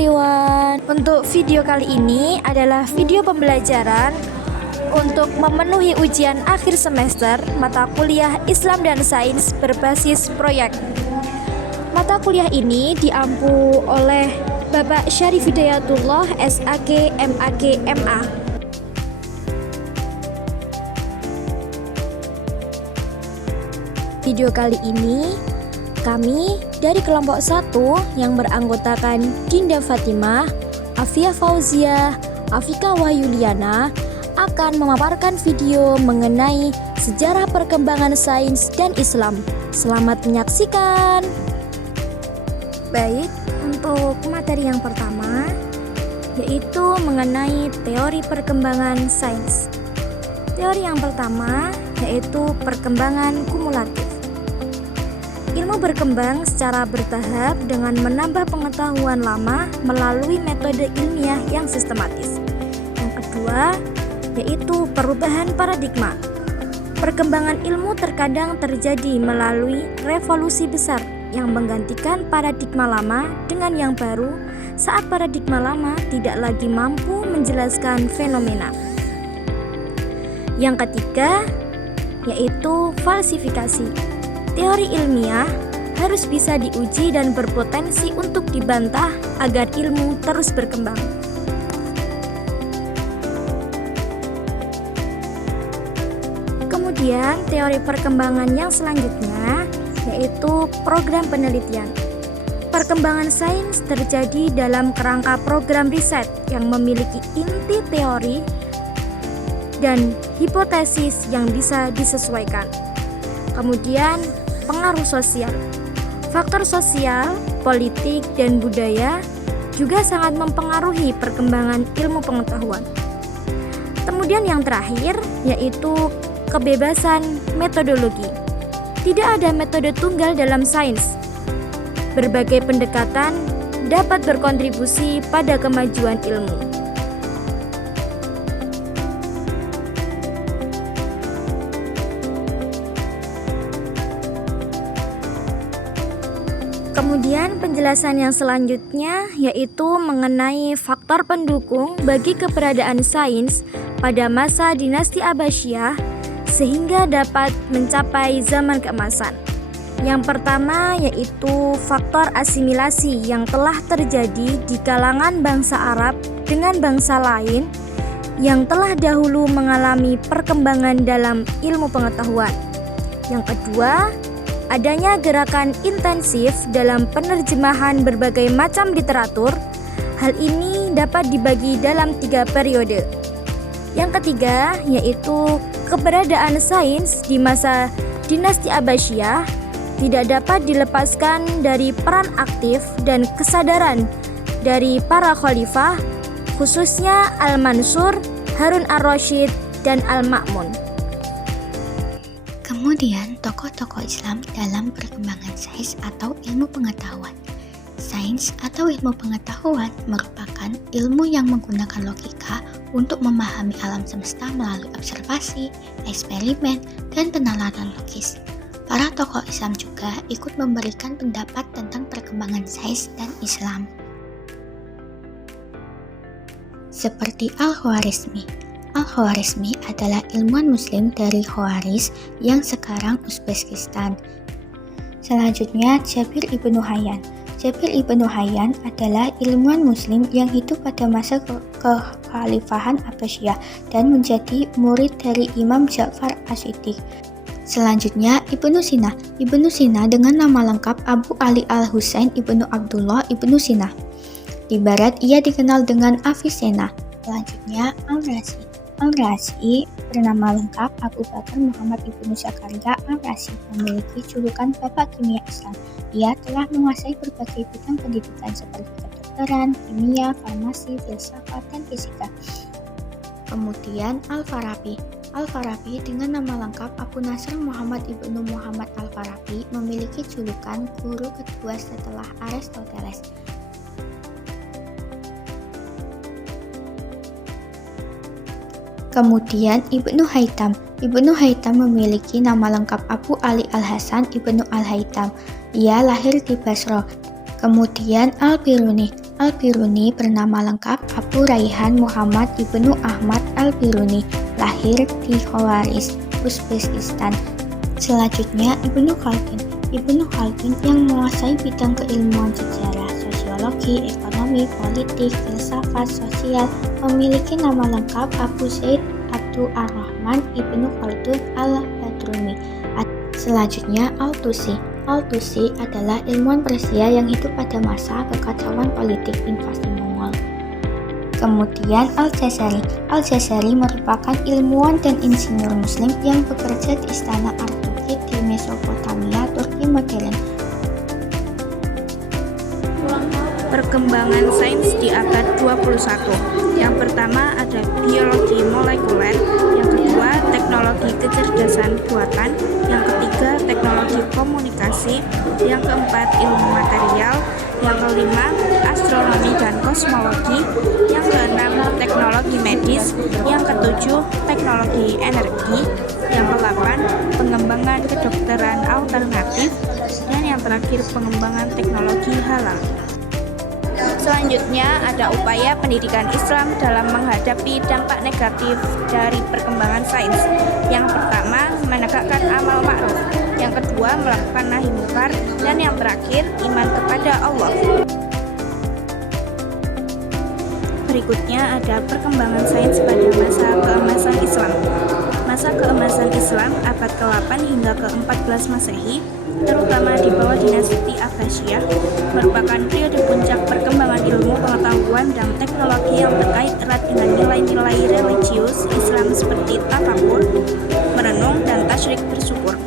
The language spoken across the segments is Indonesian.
everyone. Untuk video kali ini adalah video pembelajaran untuk memenuhi ujian akhir semester mata kuliah Islam dan Sains berbasis proyek. Mata kuliah ini diampu oleh Bapak Syarif Hidayatullah, SAG, MAG, MA. Video kali ini kami dari kelompok 1 yang beranggotakan Dinda Fatimah, Afia Fauzia, Afika Wahyuliana akan memaparkan video mengenai sejarah perkembangan sains dan Islam. Selamat menyaksikan. Baik, untuk materi yang pertama yaitu mengenai teori perkembangan sains. Teori yang pertama yaitu perkembangan kumulatif. Ilmu berkembang secara bertahap dengan menambah pengetahuan lama melalui metode ilmiah yang sistematis. Yang kedua, yaitu perubahan paradigma. Perkembangan ilmu terkadang terjadi melalui revolusi besar yang menggantikan paradigma lama dengan yang baru saat paradigma lama tidak lagi mampu menjelaskan fenomena. Yang ketiga, yaitu falsifikasi. Teori ilmiah harus bisa diuji dan berpotensi untuk dibantah agar ilmu terus berkembang. Kemudian teori perkembangan yang selanjutnya yaitu program penelitian. Perkembangan sains terjadi dalam kerangka program riset yang memiliki inti teori dan hipotesis yang bisa disesuaikan. Kemudian pengaruh sosial. Faktor sosial, politik, dan budaya juga sangat mempengaruhi perkembangan ilmu pengetahuan. Kemudian yang terakhir yaitu kebebasan metodologi. Tidak ada metode tunggal dalam sains. Berbagai pendekatan dapat berkontribusi pada kemajuan ilmu. Kemudian penjelasan yang selanjutnya yaitu mengenai faktor pendukung bagi keberadaan sains pada masa dinasti Abbasiyah sehingga dapat mencapai zaman keemasan. Yang pertama yaitu faktor asimilasi yang telah terjadi di kalangan bangsa Arab dengan bangsa lain yang telah dahulu mengalami perkembangan dalam ilmu pengetahuan. Yang kedua, adanya gerakan intensif dalam penerjemahan berbagai macam literatur. Hal ini dapat dibagi dalam 3 periode. Yang ketiga yaitu keberadaan sains di masa dinasti Abbasiyah tidak dapat dilepaskan dari peran aktif dan kesadaran dari para khalifah, khususnya Al-Mansur, Harun ar-Rasyid, dan Al-Ma'mun. Kemudian, tokoh-tokoh Islam dalam perkembangan sains atau ilmu pengetahuan. Sains atau ilmu pengetahuan merupakan ilmu yang menggunakan logika untuk memahami alam semesta melalui observasi, eksperimen, dan penelitian logis. Para tokoh Islam juga ikut memberikan pendapat tentang perkembangan sains dan Islam. Seperti Al-Khwarizmi. Al-Khwarizmi adalah ilmuwan muslim dari Khwarizm yang sekarang Uzbekistan. Selanjutnya Jabir ibnu Hayyan. Jabir ibnu Hayyan adalah ilmuwan muslim yang hidup pada masa kekhalifahan Abbasiyah dan menjadi murid dari Imam Ja'far as-Shadiq. Selanjutnya Ibnu Sina. Ibnu Sina dengan nama lengkap Abu Ali al-Husain ibnu Abdullah ibnu Sina. Di barat ia dikenal dengan Avicenna. Selanjutnya Al-Razi. Al-Razi bernama lengkap Abu Bakar Muhammad ibnu Zakaria Al-Razi, memiliki julukan Bapak Kimia Islam. Ia telah menguasai berbagai bidang pendidikan seperti kedokteran, kimia, farmasi, filsafat, dan fisika. Kemudian Al-Farabi. Al-Farabi dengan nama lengkap Abu Nasr Muhammad ibnu Muhammad Al-Farabi memiliki julukan guru kedua setelah Aristoteles. Kemudian Ibnu Haytham. Ibnu Haytham memiliki nama lengkap Abu Ali Al-Hasan ibnu Al-Haytham. Ia lahir di Basra. Kemudian Al-Biruni. Al-Biruni bernama lengkap Abu Raihan Muhammad Ibnu Ahmad Al-Biruni, lahir di Khawarizm, Uzbekistan. Selanjutnya Ibnu Khaldun. Ibnu Khaldun yang menguasai bidang keilmuan sejarah, sosiologi, ekonomi, politik, filsafat, sosial, memiliki nama lengkap Abu Zaid Abdul Ar-Rahman Ibnu Khaldun Al-Badruni. Selanjutnya Al-Tusi. Al-Tusi adalah ilmuwan Persia yang hidup pada masa kekacauan politik invasi Mongol. Kemudian Al-Jazari. Al-Jazari merupakan ilmuwan dan insinyur muslim yang bekerja di istana Artukid di Mesopotamia, Turki modern. Perkembangan sains di abad 21. Yang pertama ada biologi molekuler, yang kedua teknologi kecerdasan buatan, yang ketiga teknologi komunikasi, yang keempat ilmu material, yang kelima astronomi dan kosmologi, yang keenam teknologi medis, yang ketujuh teknologi energi, yang kedelapan pengembangan kedokteran alternatif, dan yang terakhir pengembangan teknologi halal. Selanjutnya ada upaya pendidikan Islam dalam menghadapi dampak negatif dari perkembangan sains. Yang pertama, menegakkan amal ma'ruf. Yang kedua, melakukan nahi munkar. Dan yang terakhir, iman kepada Allah. Berikutnya ada perkembangan sains pada masa keemasan Islam. Masa keemasan Islam abad ke-8 hingga ke-14 Masehi, terutama di bawah dinasti Abbasiyah, merupakan periode puncak perkembangan ilmu pengetahuan dan teknologi yang terkait erat dengan nilai-nilai religius Islam seperti tafakur, merenung, dan tasyrik bersyukur.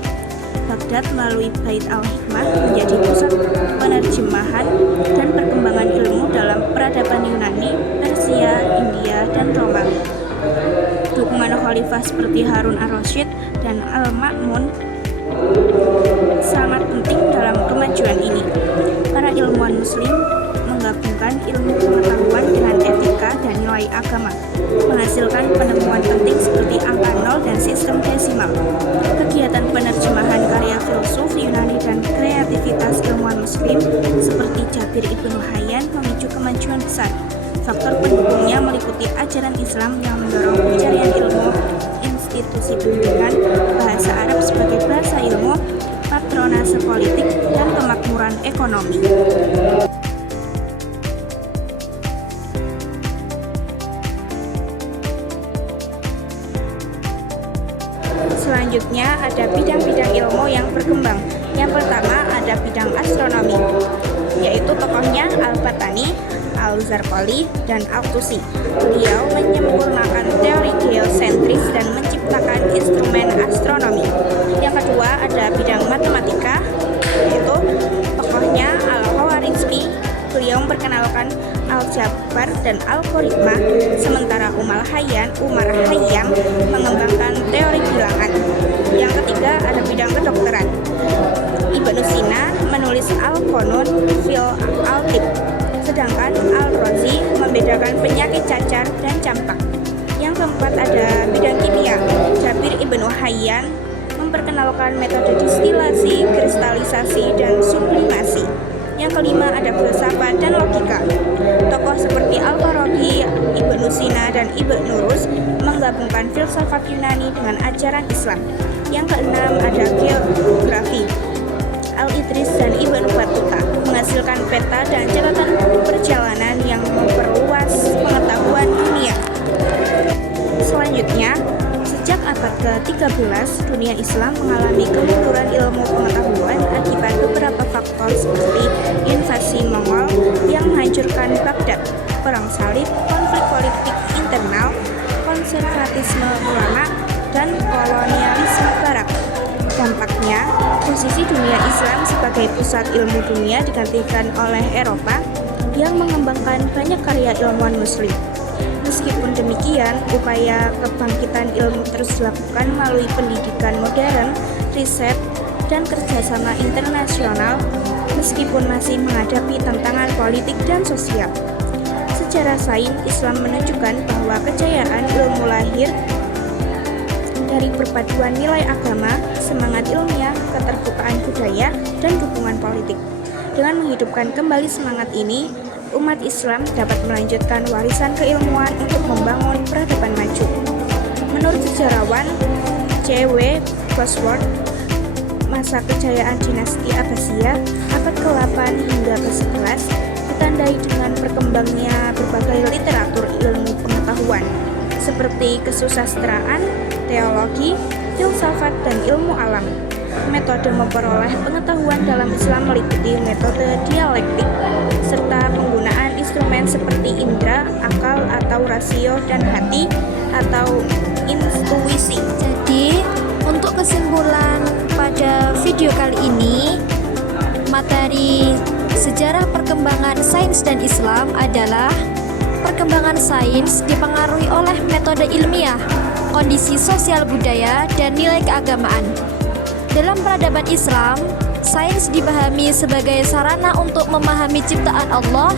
Baghdad melalui Bait al-Hikmah menjadi pusat penerjemahan dan perkembangan ilmu dalam peradaban Yunani, Persia, India, dan Roma. Dukungan khalifah seperti Harun ar-Rasyid dan Al-Ma'mun sangat penting dalam kemajuan ini. Para ilmuwan muslim menggabungkan ilmu pengetahuan dengan etika dan nilai agama, menghasilkan penemuan penting seperti angka 0 dan sistem desimal. Kegiatan penerjemahan karya filsuf Yunani dan kreativitas ilmuwan muslim seperti Jabir Ibnu Hayyan memicu kemajuan besar. Faktor pendukungnya meliputi ajaran Islam yang mendorong pencarian ilmu, institusi pendidikan, bahasa Arab sebagai bahasa ilmu, patronase politik, dan kemakmuran ekonomi. Selanjutnya ada bidang-bidang ilmu yang berkembang. Yang pertama ada bidang astronomi, yaitu tokohnya Al-Battani, Al-Zarqali, dan Al-Tusi. Beliau menyempurnakan teori geosentris dan menciptakan instrumen astronomi. Yang kedua ada bidang matematika, yaitu tokohnya Al-Khawarizmi. Beliau memperkenalkan aljabar dan algoritma, sementara Umar Khayyam mengembangkan teori bilangan. Yang ketiga ada bidang kedokteran. Ibnu Sina menulis Al-Qanun fil Al-Tib, sedangkan Al-Razi membedakan penyakit cacar dan campak. Yang keempat ada bidang kimia. Jabir Ibnu Hayyan memperkenalkan metode distilasi, kristalisasi, dan sublimasi. Yang kelima ada filsafat dan logika. Tokoh seperti Al-Farabi, Ibnu Sina, dan Ibnu Rus menggabungkan filsafat Yunani dengan ajaran Islam. Yang keenam ada geografi. Al-Idris dan Ibnu Battuta menghasilkan peta dan catatan perjalanan yang memperluas pengetahuan dunia. Selanjutnya, sejak abad ke-13, dunia Islam mengalami kemunduran ilmu pengetahuan akibat beberapa faktor seperti invasi Mongol yang menghancurkan Baghdad, perang salib, konflik politik internal, konservatisme ulama, dan kolonialisme Barat. Dampaknya, posisi dunia Islam sebagai pusat ilmu dunia digantikan oleh Eropa yang mengembangkan banyak karya ilmuwan muslim. Meskipun demikian, upaya kebangkitan ilmu terus dilakukan melalui pendidikan modern, riset, dan kerjasama internasional, meskipun masih menghadapi tantangan politik dan sosial. Secara sains, Islam menunjukkan bahwa kejayaan ilmu lahir dari perpaduan nilai agama, semangat ilmiah, keterbukaan budaya, dan dukungan politik. Dengan menghidupkan kembali semangat ini, umat Islam dapat melanjutkan warisan keilmuan untuk membangun peradaban maju. Menurut sejarawan C.W. Bosworth, masa kejayaan dinasti Abbasiyah abad ke-8 hingga ke-11 ditandai dengan berkembangnya berbagai literatur ilmu pengetahuan seperti kesusastraan, teologi, filsafat, dan ilmu alam. Metode memperoleh pengetahuan dalam Islam meliputi metode dialektik serta penggunaan instrumen seperti indera, akal atau rasio, dan hati atau intuisi. Jadi, untuk kesimpulan pada video kali ini, materi sejarah perkembangan sains dan Islam adalah perkembangan sains dipengaruhi oleh metode ilmiah, kondisi sosial budaya, dan nilai keagamaan. Dalam peradaban Islam, sains dipahami sebagai sarana untuk memahami ciptaan Allah,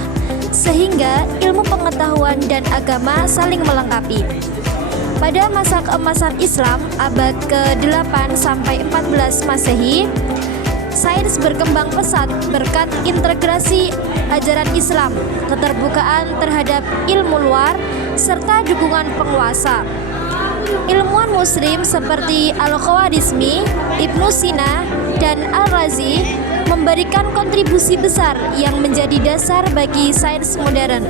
sehingga ilmu pengetahuan dan agama saling melengkapi. Pada masa keemasan Islam, abad ke-8 sampai 14 Masehi, sains berkembang pesat berkat integrasi ajaran Islam, keterbukaan terhadap ilmu luar, serta dukungan penguasa. Ilmuwan muslim seperti Al-Khwarizmi, Ibnu Sina, dan Al-Razi memberikan kontribusi besar yang menjadi dasar bagi sains modern.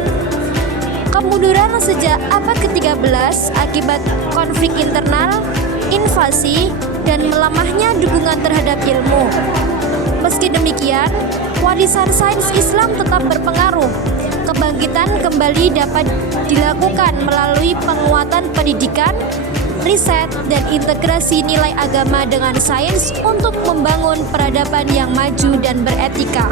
Kemunduran sejak abad ke-13 akibat konflik internal, invasi, dan melemahnya dukungan terhadap ilmu. Meski demikian, warisan sains Islam tetap berpengaruh. Kebangkitan kembali dapat dilakukan melalui penguatan pendidikan, riset, dan integrasi nilai agama dengan sains untuk membangun peradaban yang maju dan beretika.